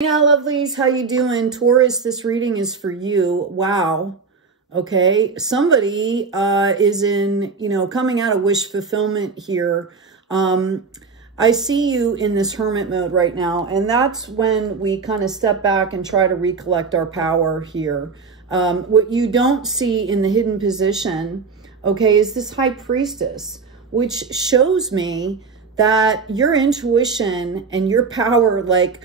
Yeah, lovelies, how you doing? Taurus, this reading is for you. Wow. Okay. Somebody is in, coming out of wish fulfillment here. I see you in this hermit mode right now, and that's when we kind of step back and try to recollect our power here. What you don't see in the hidden position, okay, is this high priestess, which shows me that your intuition and your power, like,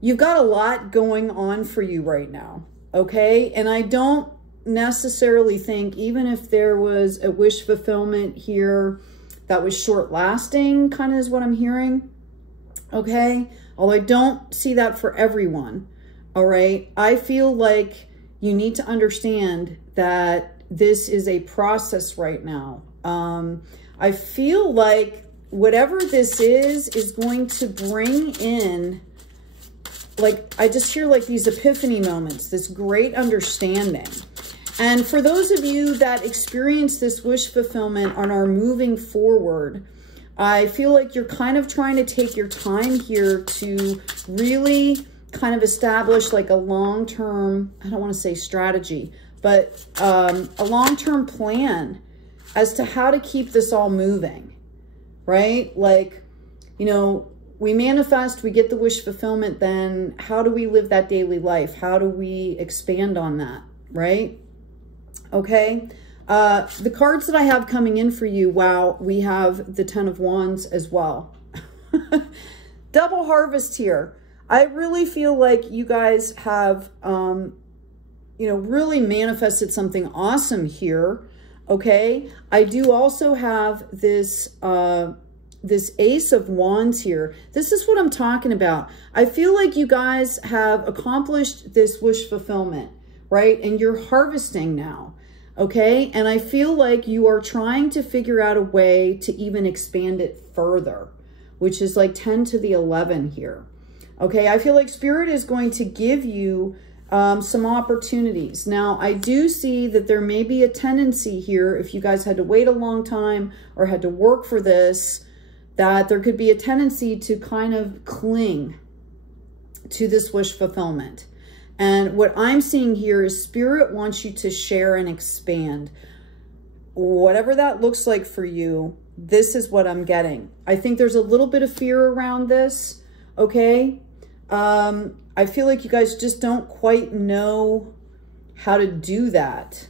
you've got a lot going on for you right now, okay? And I don't necessarily think, even if there was a wish fulfillment here that was short-lasting, kind of is what I'm hearing, okay? Although I don't see that for everyone, all right? I feel like you need to understand that this is a process right now. I feel like whatever this is going to bring in, like, I just hear like these epiphany moments, this great understanding. And for those of you that experience this wish fulfillment and are moving forward, I feel like you're kind of trying to take your time here to really kind of establish like a long-term, I don't want to say strategy, but a long-term plan as to how to keep this all moving, right? Like, we manifest, we get the wish fulfillment, then how do we live that daily life? How do we expand on that, right? Okay. The cards that I have coming in for you, wow, we have the 10 of Wands as well. Double harvest here. I really feel like you guys have, really manifested something awesome here. Okay. I do also have this, this Ace of Wands here. This is what I'm talking about. I feel like you guys have accomplished this wish fulfillment, right? And you're harvesting now, okay? And I feel like you are trying to figure out a way to even expand it further, which is like 10 to the 11 here, okay? I feel like Spirit is going to give you some opportunities. Now, I do see that there may be a tendency here, if you guys had to wait a long time or had to work for this, that there could be a tendency to kind of cling to this wish fulfillment. And what I'm seeing here is Spirit wants you to share and expand. Whatever that looks like for you, this is what I'm getting. I think there's a little bit of fear around this, okay? I feel like you guys just don't quite know how to do that.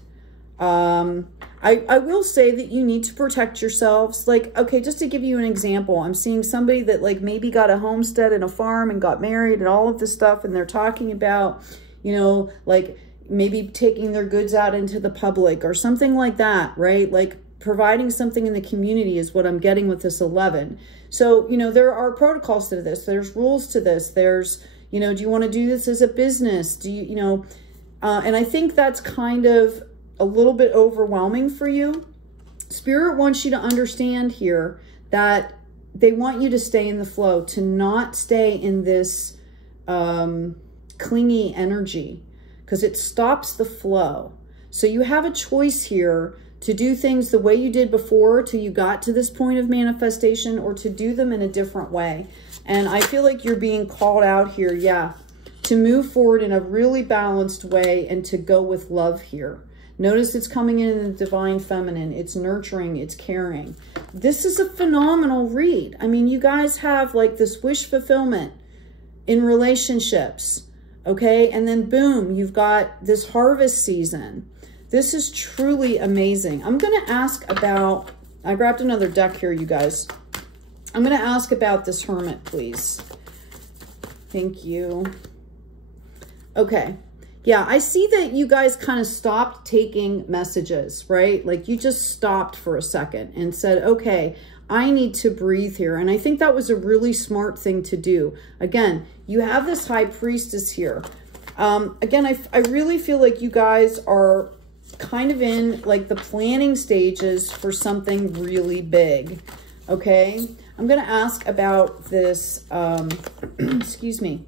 I will say that you need to protect yourselves. Like, okay, just to give you an example, I'm seeing somebody that like maybe got a homestead and a farm and got married and all of this stuff. And they're talking about, like maybe taking their goods out into the public or something like that, right? Like providing something in the community is what I'm getting with this 11. So, there are protocols to this. There's rules to this. There's, do you want to do this as a business? Do you, and I think that's kind of a little bit overwhelming for you. Spirit wants you to understand here that they want you to stay in the flow, to not stay in this clingy energy, because it stops the flow. So you have a choice here to do things the way you did before till you got to this point of manifestation, or to do them in a different way. And I feel like you're being called out here, yeah, to move forward in a really balanced way and to go with love here. Notice it's coming in the divine feminine. It's nurturing. It's caring. This is a phenomenal read. I mean, you guys have like this wish fulfillment in relationships, okay? And then boom, you've got this harvest season. This is truly amazing. I'm going to ask about, I grabbed another deck here, you guys. I'm going to ask about this hermit, please. Thank you. Okay. Yeah, I see that you guys kind of stopped taking messages, right? Like you just stopped for a second and said, okay, I need to breathe here. And I think that was a really smart thing to do. Again, you have this high priestess here. Again, I really feel like you guys are kind of in like the planning stages for something really big, okay? I'm going to ask about this, excuse me,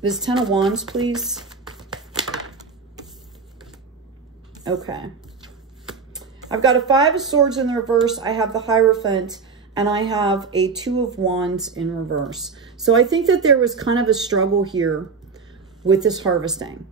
this 10 of Wands, please. Okay. I've got a 5 of Swords in the reverse. I have the Hierophant, and I have a Two of Wands in reverse. So I think that there was kind of a struggle here with this harvesting.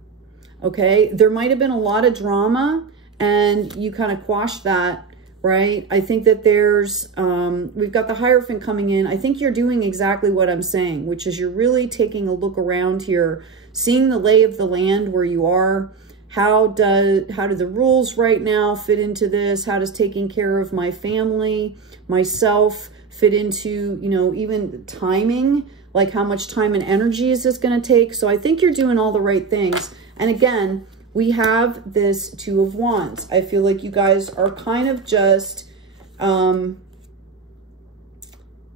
Okay, there might have been a lot of drama and you kind of quashed that, right? I think that there's, we've got the Hierophant coming in. I think you're doing exactly what I'm saying, which is you're really taking a look around here, seeing the lay of the land where you are. How do the rules right now fit into this? How does taking care of my family, myself fit into, you know, even timing, like how much time and energy is this going to take? So I think you're doing all the right things. And again, we have this Two of Wands. I feel like you guys are kind of just, you're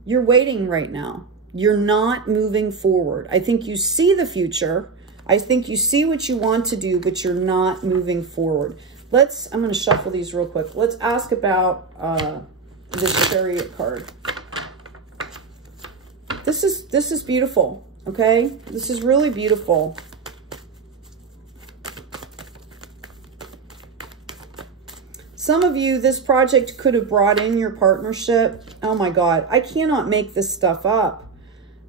waiting right now. You're not moving forward. I think you see the future. I think you see what you want to do, but you're not moving forward. I'm going to shuffle these real quick. Let's ask about this Chariot card. This is beautiful, okay? This is really beautiful. Some of you, this project could have brought in your partnership. Oh my God, I cannot make this stuff up,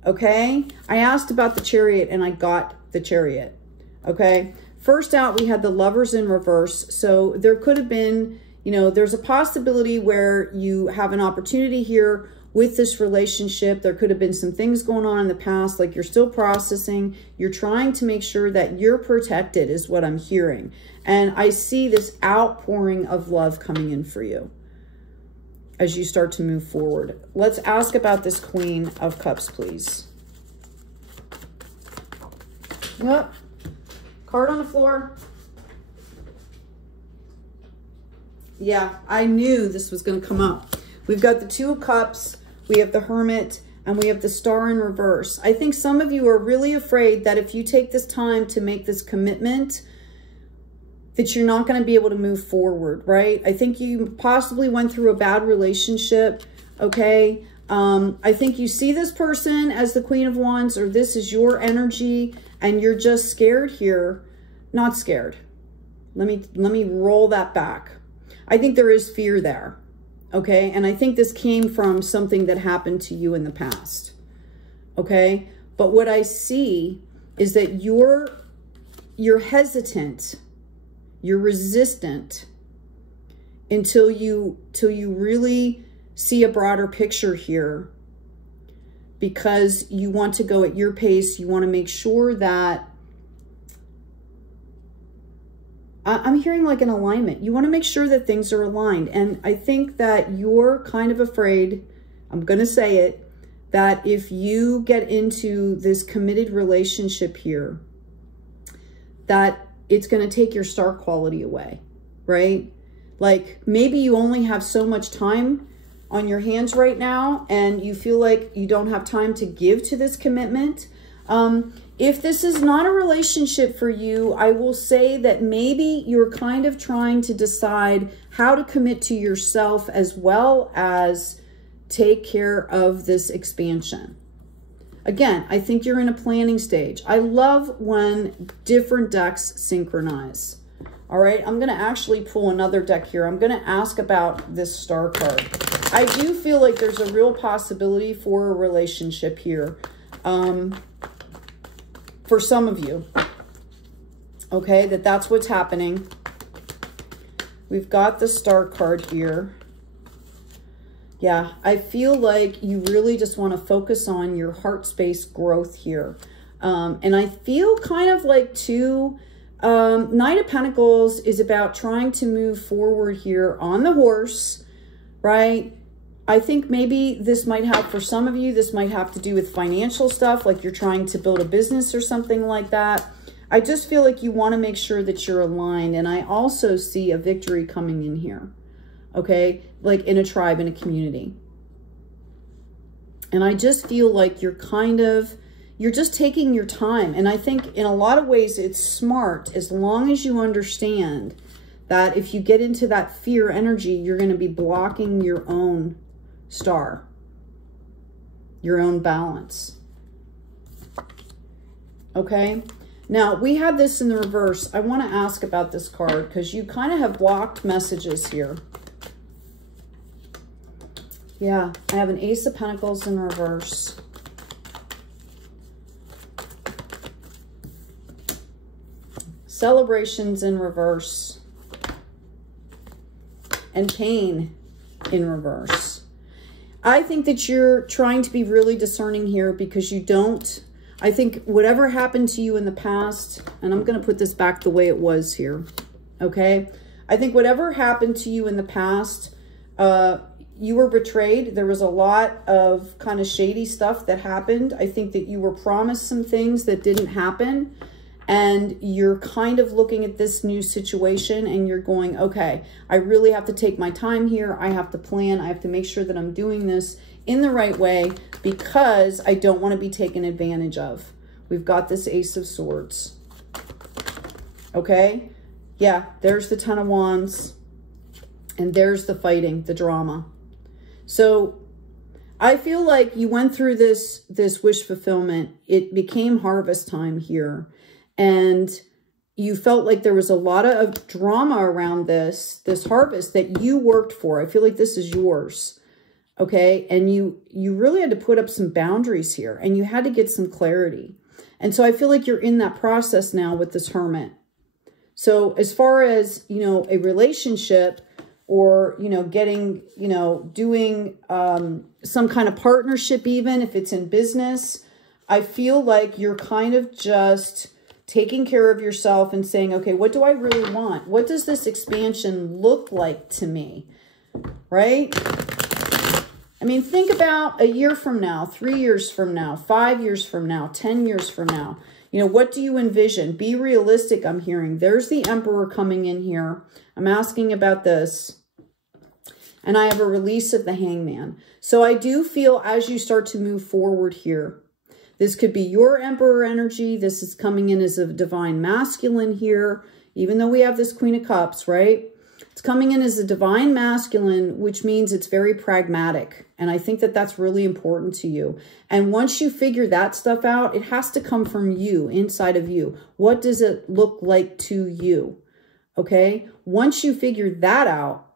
okay? I asked about the Chariot and I got the Chariot, okay? First out, we had the Lovers in reverse. So there could have been, you know, there's a possibility where you have an opportunity here with this relationship. There could have been some things going on in the past, like you're still processing. You're trying to make sure that you're protected is what I'm hearing. And I see this outpouring of love coming in for you as you start to move forward. Let's ask about this Queen of Cups, please. Yep. Card on the floor. Yeah, I knew this was going to come up. We've got the Two of Cups, we have the Hermit, and we have the Star in reverse. I think some of you are really afraid that if you take this time to make this commitment, that you're not going to be able to move forward, right? I think you possibly went through a bad relationship, okay? I think you see this person as the Queen of Wands, or this is your energy, and you're just scared here. Not scared. Let me roll that back. I think there is fear there, okay? And I think this came from something that happened to you in the past, okay? But what I see is that you're hesitant, you're resistant until you really see a broader picture here, because you want to go at your pace. You want to make sure that, I'm hearing like an alignment. You want to make sure that things are aligned. And I think that you're kind of afraid, I'm going to say it, that if you get into this committed relationship here, that it's going to take your star quality away, right? Like maybe you only have so much time on your hands right now and you feel like you don't have time to give to this commitment. If this is not a relationship for you, I will say that maybe you're kind of trying to decide how to commit to yourself as well as take care of this expansion. Again, I think you're in a planning stage. I love when different decks synchronize. All right, I'm going to actually pull another deck here. I'm going to ask about this Star card. I do feel like there's a real possibility for a relationship here. For some of you, okay, that's what's happening. We've got the Star card here. Yeah, I feel like you really just want to focus on your heart space growth here. And I feel kind of like too, Knight of Pentacles is about trying to move forward here on the horse, right? I think maybe this might have, for some of you, this might have to do with financial stuff, like you're trying to build a business or something like that. I just feel like you want to make sure that you're aligned. And I also see a victory coming in here, okay? Like in a tribe, in a community. And I just feel like you're just taking your time. And I think in a lot of ways it's smart, as long as you understand that if you get into that fear energy, you're going to be blocking your own star, your own balance. Okay. Now we have this in the reverse. I want to ask about this card because you kind of have blocked messages here. Yeah, I have an Ace of Pentacles in reverse. Celebrations in reverse. And pain in reverse. I think that you're trying to be really discerning here because you don't, I think whatever happened to you in the past, and I'm going to put this back the way it was here, okay? I think whatever happened to you in the past, you were betrayed. There was a lot of kind of shady stuff that happened. I think that you were promised some things that didn't happen. And you're kind of looking at this new situation and you're going, okay, I really have to take my time here. I have to plan. I have to make sure that I'm doing this in the right way because I don't want to be taken advantage of. We've got this Ace of Swords. Okay. Yeah, there's the Ten of Wands. And there's the fighting, the drama. So I feel like you went through this wish fulfillment. It became harvest time here. And you felt like there was a lot of drama around this harvest that you worked for. I feel like this is yours. Okay. And you really had to put up some boundaries here and you had to get some clarity. And so I feel like you're in that process now with this Hermit. So as far as, you know, a relationship or, you know, getting, you know, doing some kind of partnership, even if it's in business, I feel like you're kind of just taking care of yourself and saying, okay, what do I really want? What does this expansion look like to me? Right? I mean, think about a year from now, 3 years from now, 5 years from now, 10 years from now. You know, what do you envision? Be realistic, I'm hearing. There's the Emperor coming in here. I'm asking about this. And I have a release of the Hangman. So I do feel as you start to move forward here, this could be your Emperor energy. This is coming in as a divine masculine here, even though we have this Queen of Cups, right? It's coming in as a divine masculine, which means it's very pragmatic. And I think that that's really important to you. And once you figure that stuff out, it has to come from you, inside of you. What does it look like to you? Okay? Once you figure that out,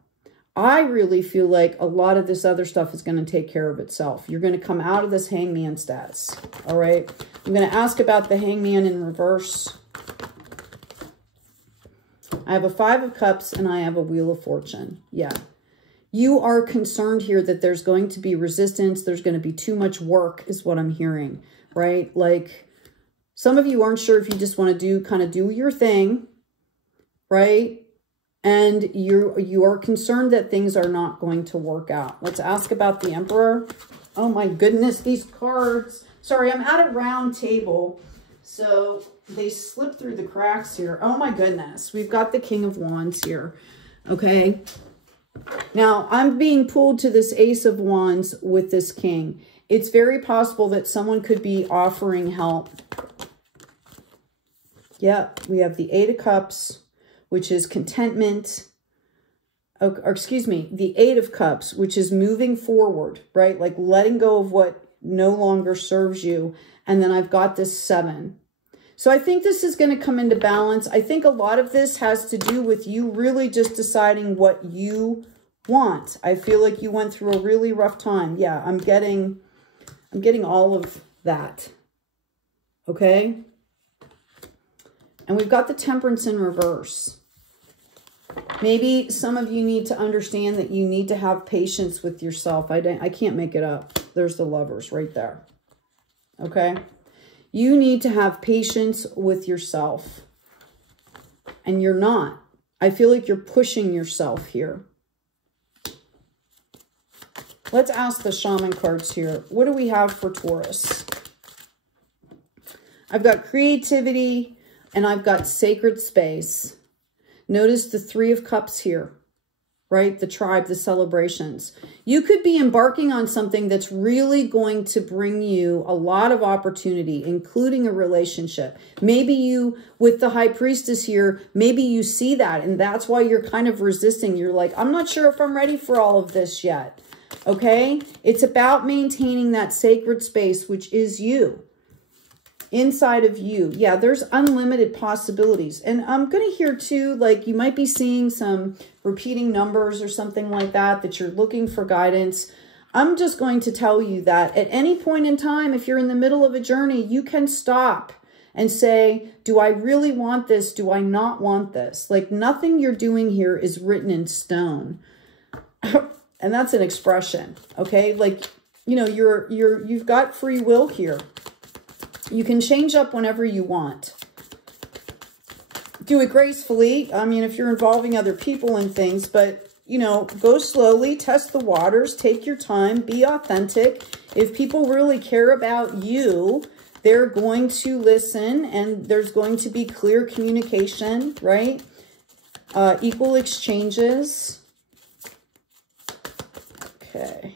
I really feel like a lot of this other stuff is going to take care of itself. You're going to come out of this Hangman status. All right. I'm going to ask about the Hangman in reverse. I have a Five of Cups and I have a Wheel of Fortune. Yeah. You are concerned here that there's going to be resistance. There's going to be too much work is what I'm hearing, right? Like some of you aren't sure if you just want to kind of do your thing, right? And you are concerned that things are not going to work out. Let's ask about the Emperor. Oh my goodness, these cards. Sorry, I'm at a round table, so they slip through the cracks here. Oh my goodness, we've got the King of Wands here, okay? Now, I'm being pulled to this Ace of Wands with this King. It's very possible that someone could be offering help. Yeah, we have the Eight of Cups, which is contentment, or excuse me, the Eight of Cups, which is moving forward, right? Like letting go of what no longer serves you. And then I've got this Seven. So I think this is going to come into balance. I think a lot of this has to do with you really just deciding what you want. I feel like you went through a really rough time. Yeah, I'm getting all of that. Okay? And we've got the Temperance in reverse. Maybe some of you need to understand that you need to have patience with yourself. I can't make it up. There's the Lovers right there. Okay? You need to have patience with yourself. And you're not. I feel like you're pushing yourself here. Let's ask the Shaman cards here. What do we have for Taurus? I've got creativity. And I've got sacred space. Notice the Three of Cups here, right? The tribe, the celebrations. You could be embarking on something that's really going to bring you a lot of opportunity, including a relationship. Maybe you, with the High Priestess here, maybe you see that and that's why you're kind of resisting. You're like, I'm not sure if I'm ready for all of this yet. Okay? It's about maintaining that sacred space, which is you. Inside of you. Yeah, there's unlimited possibilities. And I'm going to hear too, like you might be seeing some repeating numbers or something like that, that you're looking for guidance. I'm just going to tell you that at any point in time, if you're in the middle of a journey, you can stop and say, do I really want this? Do I not want this? Like, nothing you're doing here is written in stone. And that's an expression, okay? Like, you know, you've got free will here. You can change up whenever you want. Do it gracefully. I mean, if you're involving other people and things, but, you know, go slowly, test the waters, take your time, be authentic. If people really care about you, they're going to listen, and there's going to be clear communication, right? Equal exchanges. Okay.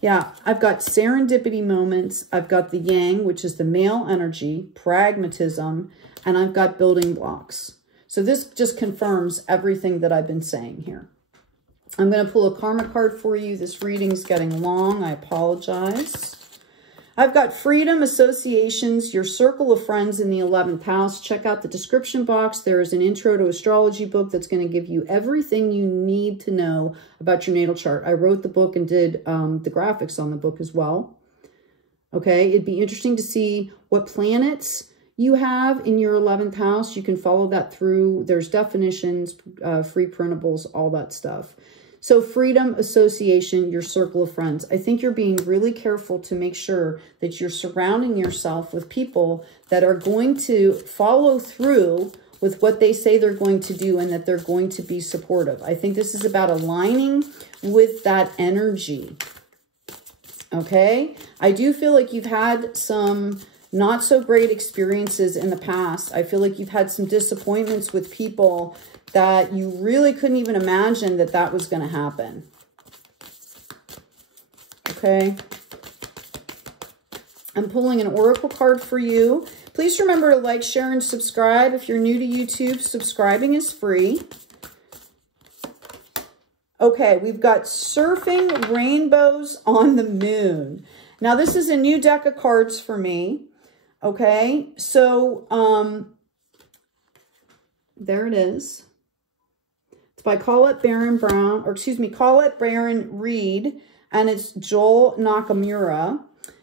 Yeah, I've got serendipity moments. I've got the yang, which is the male energy, pragmatism, and I've got building blocks. So this just confirms everything that I've been saying here. I'm going to pull a karma card for you. This reading's getting long. I apologize. I've got freedom, associations, your circle of friends in the 11th house. Check out the description box. There is an intro to astrology book that's going to give you everything you need to know about your natal chart. I wrote the book and did the graphics on the book as well. Okay, it'd be interesting to see what planets you have in your 11th house. You can follow that through. There's definitions, free printables, all that stuff. So freedom, association, your circle of friends. I think you're being really careful to make sure that you're surrounding yourself with people that are going to follow through with what they say they're going to do, and that they're going to be supportive. I think this is about aligning with that energy. Okay? I do feel like you've had some not so great experiences in the past. I feel like you've had some disappointments with people that you really couldn't even imagine that that was going to happen. Okay. I'm pulling an oracle card for you. Please remember to like, share, and subscribe. If you're new to YouTube, subscribing is free. Okay, we've got surfing rainbows on the moon. Now, this is a new deck of cards for me. Okay, so there it is. By Colette Baron Brown, or excuse me, Colette Baron Reed, and it's Joel Nakamura.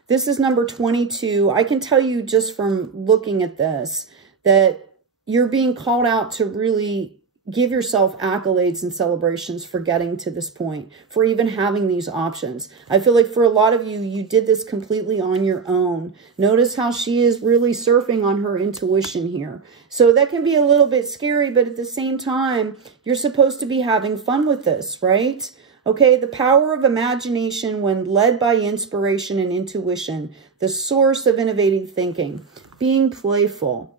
This is number 22. I can tell you just from looking at this that you're being called out to really give yourself accolades and celebrations for getting to this point, for even having these options. I feel like for a lot of you, you did this completely on your own. Notice how she is really surfing on her intuition here. So that can be a little bit scary, but at the same time, you're supposed to be having fun with this, right? Okay, the power of imagination when led by inspiration and intuition, the source of innovative thinking, being playful.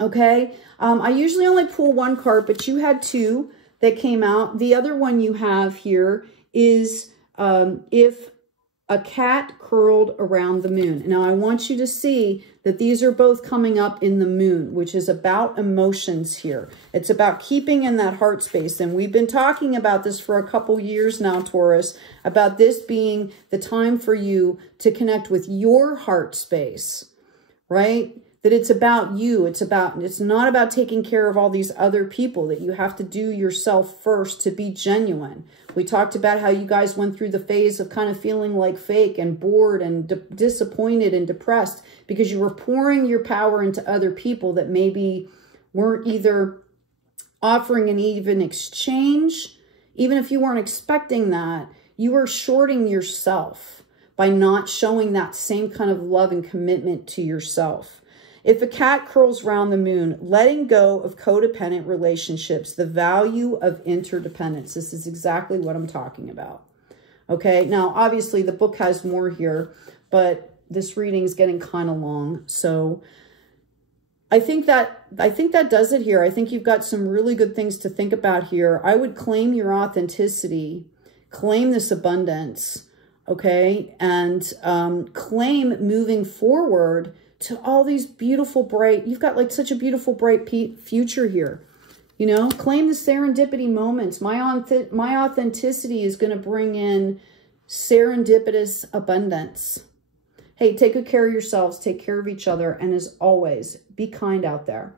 Okay, I usually only pull one card, but you had two that came out. The other one you have here is if a cat curled around the moon. Now, I want you to see that these are both coming up in the moon, which is about emotions here. It's about keeping in that heart space. And we've been talking about this for a couple years now, Taurus, about this being the time for you to connect with your heart space, right? That it's about you. It's not about taking care of all these other people, that you have to do yourself first to be genuine. We talked about how you guys went through the phase of kind of feeling like fake and bored and disappointed and depressed because you were pouring your power into other people that maybe weren't either offering an even exchange. Even if you weren't expecting that, you were shorting yourself by not showing that same kind of love and commitment to yourself. If a cat curls around the moon, letting go of codependent relationships, the value of interdependence. This is exactly what I'm talking about. Okay, now obviously the book has more here, but this reading is getting kind of long. So I think that does it here. I think you've got some really good things to think about here. I would claim your authenticity, claim this abundance, okay, and claim moving forward to all these beautiful, bright, you've got like such a beautiful, bright future here. You know, claim the serendipity moments. My authenticity is going to bring in serendipitous abundance. Hey, take good care of yourselves. Take care of each other. And as always, be kind out there.